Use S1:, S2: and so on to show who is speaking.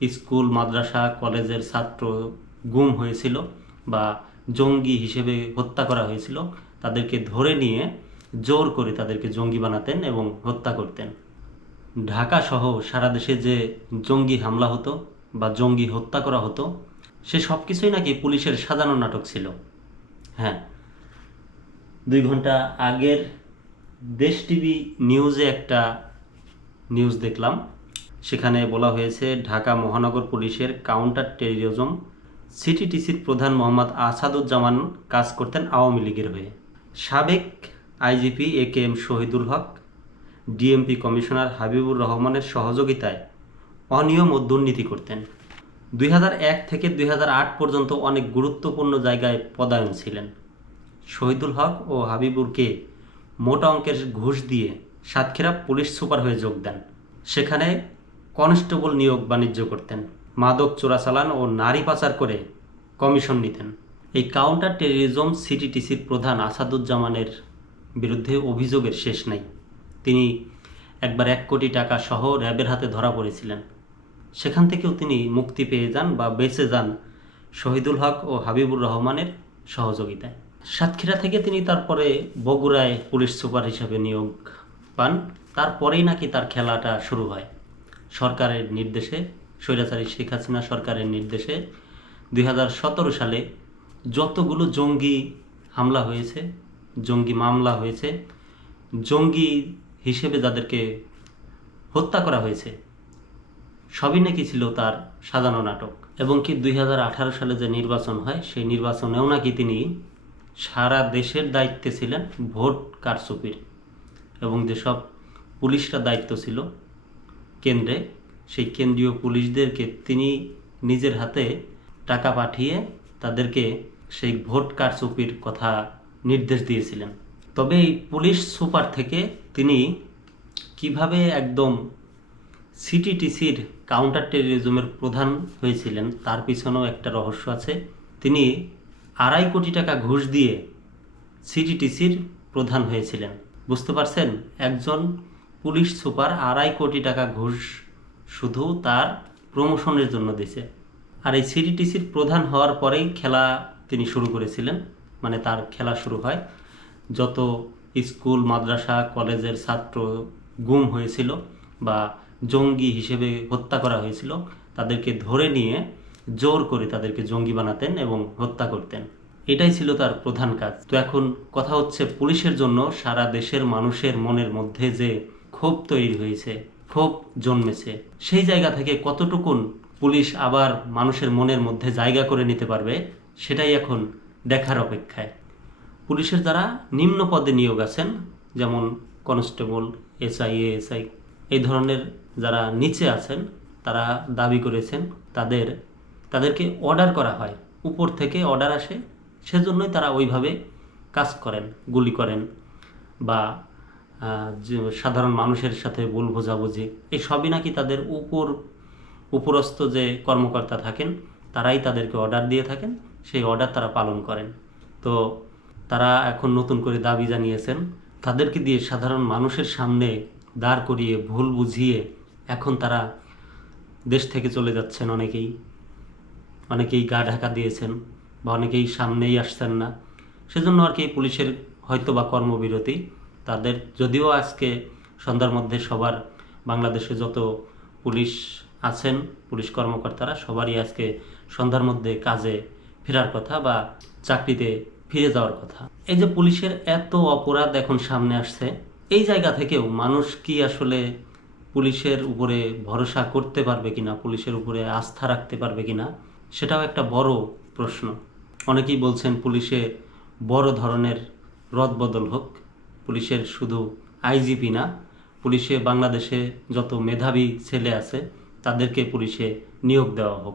S1: School, মাদ্রাসা, কলেজের ছাত্র গুম হয়েছিল বা জঙ্গি হিসেবে হত্যা করা হয়েছিল, তাদেরকে ধরে নিয়ে জোর করে তাদেরকে জঙ্গি বানাতেন এবং হত্যা করতেন। ঢাকা সহ সারা দেশে যে জঙ্গি হামলা হতো বা জঙ্গি হত্যা করা হতো, সে সব কিছুই নাকি পুলিশের সাজানো নাটক ছিল। হ্যাঁ দুই ঘণ্টা আগের দেশ টিভি নিউজে একটা নিউজ দেখলাম। সেখানে বলা হয়েছে, ঢাকা মহানগর পুলিশের কাউন্টার টেরিজম সিটিটিসির প্রধান মোহাম্মদ আসাদুজ্জামান কাজ করতেন আওয়ামী লীগের হয়ে। সাবেক IGP A K M Shahidul Haque DMP commissioner Habibur রহমানের সহযোগিতায় অনিয়ম ও দুর্নীতি করতেন। দুই হাজার এক থেকে দুই হাজার আট পর্যন্ত অনেক গুরুত্বপূর্ণ জায়গায় পদায়ন ছিলেন। শহীদুল হক ও হাবিবুরকে মোটা অঙ্কের ঘুষ দিয়ে সাতক্ষীরা পুলিশ সুপার হয়ে যোগ দেন। সেখানে কনস্টেবল নিয়োগ বাণিজ্য করতেন, মাদক চোরাচালান ও নারী পাচার করে কমিশন নিতেন। এই কাউন্টার টেররিজম সিটিটিসির প্রধান আসাদুজ্জামানের বিরুদ্ধে অভিযোগের শেষ নাই। তিনি একবার এক কোটি টাকা সহ র্যাবের হাতে ধরা পড়েছিলেন। সেখান থেকেও তিনি মুক্তি পেয়ে যান বা বেঁচে যান শহীদুল হক ও হাবিবুর রহমানের সহযোগিতায়। সাতক্ষীরা থেকে তিনি তারপরে বগুড়ায় পুলিশ সুপার হিসেবে নিয়োগ পান। তারপরেই নাকি তার খেলাটা শুরু হয়। সরকারের নির্দেশে, স্বৈরাচারী শেখ হাসিনা সরকারের নির্দেশে দুই হাজার সতেরো সালে যতগুলো জঙ্গি হামলা হয়েছে, জঙ্গি মামলা হয়েছে, জঙ্গি হিসেবে যাদেরকে হত্যা করা হয়েছে, সবই নাকি ছিল তার সাজানো নাটক। এবং কি দুই হাজার আঠারো সালে যে নির্বাচন হয়, সেই নির্বাচনেও নাকি তিনি সারা দেশের দায়িত্বে ছিলেন ভোট কারচুপির। এবং যেসব পুলিশরা দায়িত্ব ছিল কেন্দ্রে, সেই কেন্দ্রীয় পুলিশদেরকে তিনি নিজের হাতে টাকা পাঠিয়ে তাদেরকে সেই ভোট কারচুপির কথা নির্দেশ দিয়েছিলেন। তবে এই পুলিশ সুপার থেকে তিনি কীভাবে একদম সিটিটিসির কাউন্টার টেরিজমের প্রধান হয়েছিলেন, তার পিছনেও একটা রহস্য আছে। তিনি আড়াই কোটি টাকা ঘুষ দিয়ে সিটিটিসির প্রধান হয়েছিলেন। বুঝতে পারছেন? একজন পুলিশ সুপার আড়াই কোটি টাকা ঘুষ শুধু তার প্রমোশনের জন্য দিছে আর এই সিডিটিসির প্রধান হওয়ার পরেই খেলা তিনি শুরু করেছিলেন মানে তার খেলা শুরু হয়। যত স্কুল, মাদ্রাসা, কলেজের ছাত্র গুম হয়েছিল বা জঙ্গি হিসেবে হত্যা করা হয়েছিল, তাদেরকে ধরে নিয়ে জোর করে তাদেরকে জঙ্গি বানাতেন এবং হত্যা করতেন। এটাই ছিল তার প্রধান কাজ। তো এখন কথা হচ্ছে পুলিশের জন্য সারা দেশের মানুষের মনের মধ্যে যে ক্ষোভ তৈরি হয়েছে, ক্ষোভ জন্মেছে। সেই জায়গা থেকে কতটুকুন পুলিশ আবার মানুষের মনের মধ্যে জায়গা করে নিতে পারবে, সেটাই এখন দেখার অপেক্ষায়। পুলিশের যারা নিম্ন পদে নিয়োগ আছেন, যেমন কনস্টেবল, এসআই, এএসআই, এই ধরনের যারা নিচে আছেন, তারা দাবি করেছেন, তাদের, তাদেরকে অর্ডার করা হয়। উপর থেকে অর্ডার আসে, সেজন্যই তারা ওইভাবে কাজ করেন, গুলি করেন বা সাধারণ মানুষের সাথে ভুল বোঝাবুঝি, এই সবই নাকি তাদের উপর, উপরস্থ যে কর্মকর্তা থাকেন, তারাই তাদেরকে অর্ডার দিয়ে থাকেন, সেই অর্ডার তারা পালন করেন। তো তারা এখন নতুন করে দাবি জানিয়েছেন, তাদেরকে দিয়ে সাধারণ মানুষের সামনে দাঁড় করিয়ে, ভুল বুঝিয়ে এখন তারা দেশ থেকে চলে যাচ্ছেন অনেকেই। অনেকেই গা ঢাকা দিয়েছেন বা অনেকেই সামনেই আসছেন না। সেজন্য আর কি পুলিশের হয়তো বা কর্মবিরতি তাদের যদিও আজকে সন্ধ্যার মধ্যে সবার বাংলাদেশে যত পুলিশ আছেন, পুলিশ কর্মকর্তারা সবারই আজকে সন্ধ্যার মধ্যে কাজে ফেরার কথা বা চাকরিতে ফিরে যাওয়ার কথা। এই যে পুলিশের এত অপরাধ এখন সামনে আসছে, এই জায়গা থেকেও মানুষ কি আসলে পুলিশের উপরে ভরসা করতে পারবে কিনা, পুলিশের উপরে আস্থা রাখতে পারবে কিনা, সেটাও একটা বড় প্রশ্ন। অনেকেই বলছেন পুলিশে বড় ধরনের রদবদল হোক। পুলিশের শুধু আইজিপি না, পুলিশে বাংলাদেশে যত মেধাবী ছেলে আছে, তাদেরকে পুলিশে নিয়োগ দেওয়া হোক।